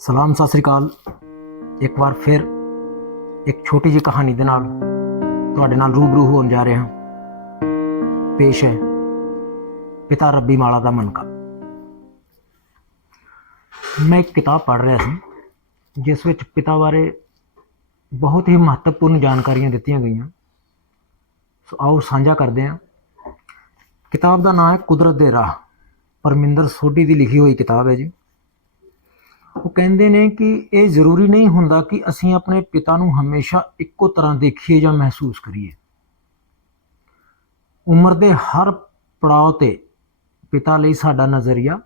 ਸਲਾਮ, ਸਤਿ ਸ੍ਰੀ ਅਕਾਲ। ਇੱਕ ਵਾਰ ਫਿਰ ਇੱਕ ਛੋਟੀ ਜਿਹੀ ਕਹਾਣੀ ਦੇ ਨਾਲ ਤੁਹਾਡੇ ਨਾਲ ਰੂਬਰੂ ਹੋਣ ਜਾ ਰਿਹਾ ਹਾਂ। ਪੇਸ਼ ਹੈ ਪਿਤਾ ਰੱਬੀ ਮਾਲਾ ਦਾ ਮਨਕਾ। ਮੈਂ ਇੱਕ ਕਿਤਾਬ ਪੜ੍ਹ ਰਿਹਾ ਸੀ, ਜਿਸ ਵਿੱਚ ਪਿਤਾ ਬਾਰੇ ਬਹੁਤ ਹੀ ਮਹੱਤਵਪੂਰਨ ਜਾਣਕਾਰੀਆਂ ਦਿੱਤੀਆਂ ਗਈਆਂ। ਸੋ ਆਓ ਸਾਂਝਾ ਕਰਦੇ ਹਾਂ। ਕਿਤਾਬ ਦਾ ਨਾਮ ਹੈ ਕੁਦਰਤ ਦੇ ਰਾਹ। ਪਰਮਿੰਦਰ ਸੋਢੀ ਦੀ ਲਿਖੀ ਹੋਈ ਕਿਤਾਬ ਹੈ ਜੀ। ਉਹ ਕਹਿੰਦੇ ਨੇ ਕਿ ਇਹ ਜ਼ਰੂਰੀ ਨਹੀਂ ਹੁੰਦਾ ਕਿ ਅਸੀਂ ਆਪਣੇ ਪਿਤਾ ਨੂੰ ਹਮੇਸ਼ਾ ਇੱਕੋ ਤਰ੍ਹਾਂ ਦੇਖੀਏ ਜਾਂ ਮਹਿਸੂਸ ਕਰੀਏ। ਉਮਰ ਦੇ ਹਰ ਪੜਾਅ ਤੇ ਪਿਤਾ ਲਈ ਸਾਡਾ ਨਜ਼ਰੀਆ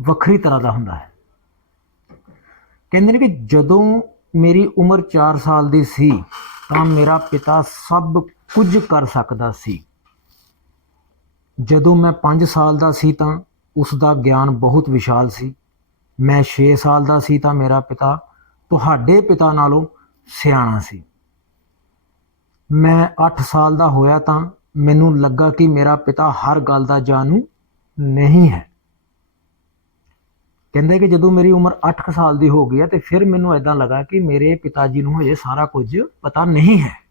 ਵੱਖਰੀ ਤਰ੍ਹਾਂ ਦਾ ਹੁੰਦਾ ਹੈ। ਕਹਿੰਦੇ ਨੇ ਕਿ ਜਦੋਂ ਮੇਰੀ ਉਮਰ 4 ਸਾਲ ਦੀ ਸੀ, ਤਾਂ ਮੇਰਾ ਪਿਤਾ ਸਭ ਕੁਝ ਕਰ ਸਕਦਾ ਸੀ। ਜਦੋਂ ਮੈਂ 5 ਸਾਲ ਦਾ ਸੀ, ਤਾਂ ਉਸ ਦਾ ਗਿਆਨ ਬਹੁਤ ਵਿਸ਼ਾਲ ਸੀ। ਮੈਂ 6 ਸਾਲ ਦਾ ਸੀ ਤਾਂ ਮੇਰਾ ਪਿਤਾ ਤੁਹਾਡੇ ਪਿਤਾ ਨਾਲੋਂ ਸਿਆਣਾ ਸੀ। ਮੈਂ 8 ਸਾਲ ਦਾ ਹੋਇਆ ਤਾਂ ਮੈਨੂੰ ਲੱਗਾ ਕਿ ਮੇਰਾ ਪਿਤਾ ਹਰ ਗੱਲ ਦਾ ਜਾਣੂ ਨਹੀਂ ਹੈ। ਕਹਿੰਦੇ ਕਿ ਜਦੋਂ ਮੇਰੀ ਉਮਰ 8 ਸਾਲ ਦੀ ਹੋ ਗਈ ਹੈ ਤੇ ਫਿਰ ਮੈਨੂੰ ਐਦਾਂ ਲੱਗਾ ਕਿ ਮੇਰੇ ਪਿਤਾ ਜੀ ਨੂੰ ਹਜੇ ਸਾਰਾ ਕੁਝ ਪਤਾ ਨਹੀਂ ਹੈ।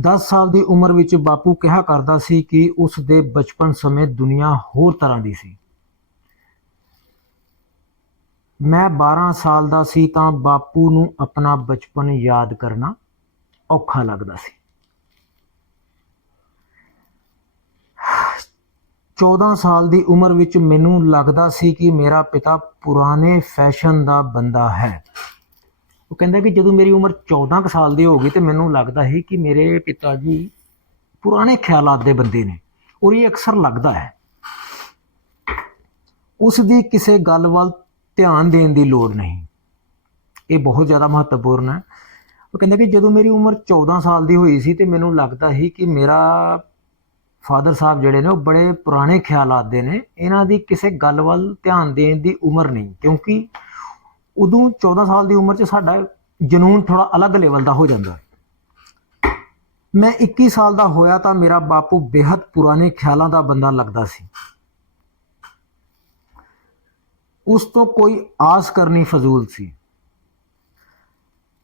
10 ਸਾਲ ਦੀ ਉਮਰ ਵਿੱਚ ਬਾਪੂ ਕਿਹਾ ਕਰਦਾ ਸੀ ਕਿ ਉਸ ਦੇ ਬਚਪਨ ਸਮੇਂ ਦੁਨੀਆ ਹੋਰ ਤਰ੍ਹਾਂ ਦੀ ਸੀ। ਮੈਂ 12 ਸਾਲ ਦਾ ਸੀ ਤਾਂ ਬਾਪੂ ਨੂੰ ਆਪਣਾ ਬਚਪਨ ਯਾਦ ਕਰਨਾ ਔਖਾ ਲੱਗਦਾ ਸੀ। 14 ਸਾਲ ਦੀ ਉਮਰ ਵਿੱਚ ਮੈਨੂੰ ਲੱਗਦਾ ਸੀ ਕਿ ਮੇਰਾ ਪਿਤਾ ਪੁਰਾਣੇ ਫੈਸ਼ਨ ਦਾ ਬੰਦਾ ਹੈ। ਉਹ ਕਹਿੰਦਾ ਕਿ ਜਦੋਂ ਮੇਰੀ ਉਮਰ 14 ਕੁ ਸਾਲ ਦੀ ਹੋ ਗਈ ਤੇ ਮੈਨੂੰ ਲੱਗਦਾ ਸੀ ਕਿ ਮੇਰੇ ਪਿਤਾ ਜੀ ਪੁਰਾਣੇ ਖਿਆਲਾਤ ਦੇ ਬੰਦੇ ਨੇ ਔਰ ਇਹ ਅਕਸਰ ਲੱਗਦਾ ਹੈ। ਉਸ ਦੀ ਕਿਸੇ ਗੱਲ ਵੱਲ ਧਿਆਨ ਦੇਣ ਦੀ ਲੋੜ ਨਹੀਂ। ਇਹ ਬਹੁਤ ਜ਼ਿਆਦਾ ਮਹੱਤਵਪੂਰਨ ਹੈ। ਉਹ ਕਹਿੰਦਾ ਕਿ ਜਦੋਂ ਮੇਰੀ ਉਮਰ 14 ਸਾਲ ਦੀ ਹੋਈ ਸੀ ਤੇ ਮੈਨੂੰ ਲੱਗਦਾ ਸੀ ਕਿ ਮੇਰਾ ਫਾਦਰ ਸਾਹਿਬ ਜਿਹੜੇ ਨੇ ਉਹ ਬੜੇ ਪੁਰਾਣੇ ਖਿਆਲਾਤ ਦੇ ਨੇ। ਇਹਨਾਂ ਦੀ ਕਿਸੇ ਗੱਲ ਵੱਲ ਧਿਆਨ ਦੇਣ ਦੀ ਉਮਰ ਨਹੀਂ ਕਿਉਂਕਿ ਉਦੋਂ 14 ਸਾਲ ਦੀ ਉਮਰ 'ਚ ਸਾਡਾ ਜਨੂਨ ਥੋੜਾ ਅਲੱਗ ਲੈਵਲ ਦਾ ਹੋ ਜਾਂਦਾ। ਮੈਂ 21 ਸਾਲ ਦਾ ਹੋਇਆ ਤਾਂ ਮੇਰਾ ਬਾਪੂ ਬੇहद ਪੁਰਾਣੇ ਖਿਆਲਾਂ ਦਾ ਬੰਦਾ ਲੱਗਦਾ ਸੀ। ਉਸ ਤੋਂ ਕੋਈ ਆਸ ਕਰਨੀ ਫਜ਼ੂਲ ਸੀ।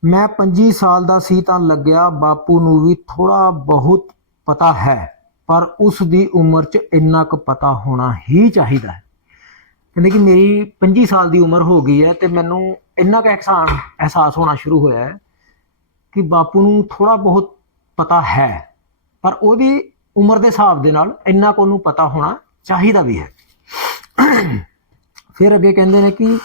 ਮੈਂ 25 ਸਾਲ ਦਾ ਸੀ ਤਾਂ ਲੱਗਿਆ ਬਾਪੂ ਨੂੰ ਵੀ ਥੋੜਾ ਬਹੁਤ ਪਤਾ ਹੈ, ਪਰ ਉਸ ਦੀ ਉਮਰ 'ਚ ਇੰਨਾ ਕੁ ਪਤਾ ਹੋਣਾ ਹੀ ਚਾਹੀਦਾ ਹੈ। ਕਹਿੰਦੇ ਕਿ ਮੇਰੀ 25 ਸਾਲ ਦੀ ਉਮਰ ਹੋ ਗਈ ਹੈ ਤੇ ਮੈਨੂੰ ਇੰਨਾ ਕੁ ਅਹਿਸਾਨ ਅਹਿਸਾਸ ਹੋਣਾ ਸ਼ੁਰੂ ਹੋਇਆ ਹੈ ਕਿ ਬਾਪੂ ਨੂੰ ਥੋੜਾ ਬਹੁਤ ਪਤਾ ਹੈ, ਪਰ ਉਹਦੀ ਉਮਰ ਦੇ ਹਿਸਾਬ ਦੇ ਨਾਲ ਇੰਨਾ ਕੁ ਉਹਨੂੰ ਪਤਾ ਹੋਣਾ ਚਾਹੀਦਾ ਵੀ ਹੈ। ਫਿਰ ਅੱਗੇ ਕਹਿੰਦੇ ਨੇ ਕਿ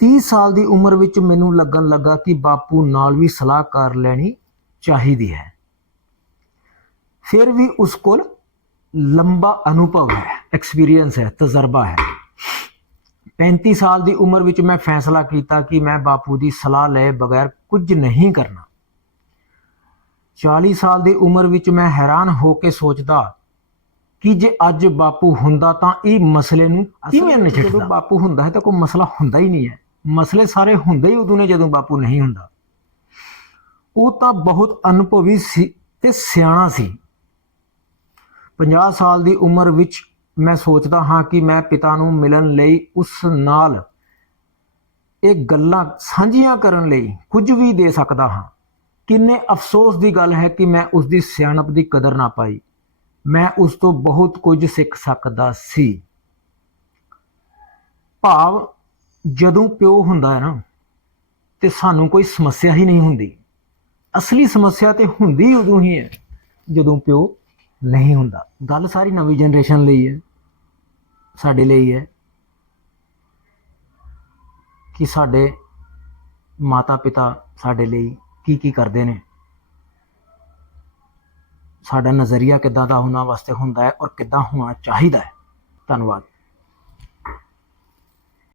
30 ਸਾਲ ਦੀ ਉਮਰ ਵਿੱਚ ਮੈਨੂੰ ਲੱਗਣ ਲੱਗਾ ਕਿ ਬਾਪੂ ਨਾਲ ਵੀ ਸਲਾਹ ਕਰ ਲੈਣੀ ਚਾਹੀਦੀ ਹੈ। ਫਿਰ ਵੀ ਉਸ ਕੋਲ ਲੰਬਾ ਅਨੁਭਵ ਹੈ। ਐਕਸਪੀਰੀਅੰਸ ਹੈ ਤਜਰਬਾ ਹੈ। 35 ਸਾਲ ਦੀ ਉਮਰ ਵਿੱਚ ਮੈਂ ਫੈਸਲਾ ਕੀਤਾ ਕਿ ਮੈਂ ਬਾਪੂ ਦੀ ਸਲਾਹ ਲਏ ਬਗੈਰ ਕੁਝ ਨਹੀਂ ਕਰਨਾ। 40 ਸਾਲ ਦੀ ਉਮਰ ਵਿੱਚ ਮੈਂ ਹੈਰਾਨ ਹੋ ਕੇ ਸੋਚਦਾ ਕਿ ਜੇ ਅੱਜ ਬਾਪੂ ਹੁੰਦਾ ਤਾਂ ਇਹ ਮਸਲੇ ਨੂੰ ਕਿਵੇਂ ਨਿਚੜਦਾ ਜਦੋਂ ਬਾਪੂ ਹੁੰਦਾ ਹੈ ਤਾਂ ਕੋਈ ਮਸਲਾ ਹੁੰਦਾ ਹੀ ਨਹੀਂ ਹੈ। ਮਸਲੇ ਸਾਰੇ ਹੁੰਦੇ ਹੀ ਉਦੋਂ ਨੇ ਜਦੋਂ ਬਾਪੂ ਨਹੀਂ ਹੁੰਦਾ। ਉਹ ਤਾਂ ਬਹੁਤ ਅਨੁਭਵੀ ਸੀ ਤੇ ਸਿਆਣਾ ਸੀ। 50 ਸਾਲ ਦੀ ਉਮਰ ਵਿੱਚ ਮੈਂ ਸੋਚਦਾ ਹਾਂ ਕਿ ਮੈਂ ਪਿਤਾ ਨੂੰ ਮਿਲਣ ਲਈ ਉਸ ਨਾਲ ਇਹ ਗੱਲਾਂ ਸਾਂਝੀਆਂ ਕਰਨ ਲਈ ਕੁਝ ਵੀ ਦੇ ਸਕਦਾ ਹਾਂ। ਕਿੰਨੇ ਅਫਸੋਸ ਦੀ ਗੱਲ ਹੈ ਕਿ ਮੈਂ ਉਸ ਦੀ ਸਿਆਣਪ ਦੀ ਕਦਰ ਨਾ ਪਾਈ। ਮੈਂ ਉਸ ਤੋਂ ਬਹੁਤ ਕੁਝ ਸਿੱਖ ਸਕਦਾ ਸੀ। ਭਾਵ ਜਦੋਂ ਪਿਓ ਹੁੰਦਾ ਹੈ ਨਾ, ਤੇ ਸਾਨੂੰ ਕੋਈ ਸਮੱਸਿਆ ਹੀ ਨਹੀਂ ਹੁੰਦੀ। ਅਸਲੀ ਸਮੱਸਿਆ ਤੇ ਹੁੰਦੀ ਉਦੋਂ ਹੀ ਹੈ ਜਦੋਂ ਪਿਓ ਨਹੀਂ ਹੁੰਦਾ। ਗੱਲ ਸਾਰੀ ਨਵੀਂ ਜਨਰੇਸ਼ਨ ਲਈ ਹੈ। ਸਾਡੇ ਲਈ ਹੈ ਕਿ ਸਾਡੇ ਮਾਤਾ ਪਿਤਾ ਸਾਡੇ ਲਈ ਕੀ ਕੀ ਕਰਦੇ ਨੇ। ਸਾਡਾ ਨਜ਼ਰੀਆ ਕਿੱਦਾਂ ਦਾ ਹੋਣਾ ਵਾਸਤੇ ਹੁੰਦਾ ਹੈ ਔਰ ਕਿੱਦਾਂ ਹੋਣਾ ਚਾਹੀਦਾ ਹੈ। ਧੰਨਵਾਦ।